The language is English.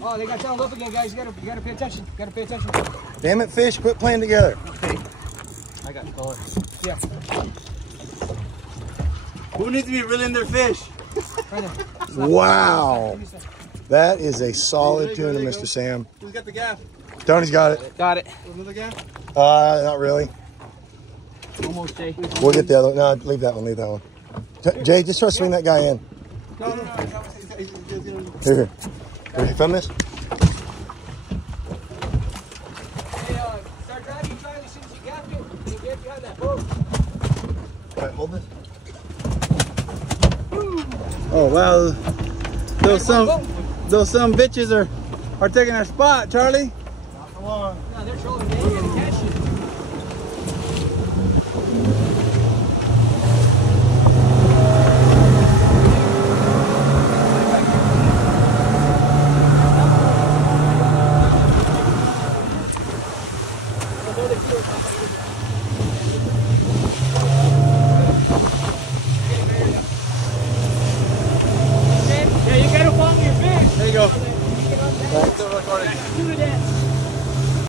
Oh, they got down up again, guys. You gotta pay attention. You gotta pay attention. Damn it, fish! Quit playing together. Okay. I got color. Yeah. Who needs to be reeling their fish? Right Wow. That is a solid tuna, Mr. Sam. Who's got the gaff? Tony's got it. Got it. Another gaff? Not really. Almost, Jay. We'll get the other. No, leave that one. Leave that one. Jay, just try to swing that guy in. No. Here. Can you film this? Hey, start driving, Charlie, as soon as you got it. You get behind that boat. All right, hold this. Oh wow. Those some bitches are taking our spot, Charlie. Come on. No, they're trolling, man. You gotta catch it. There you go. Still recording.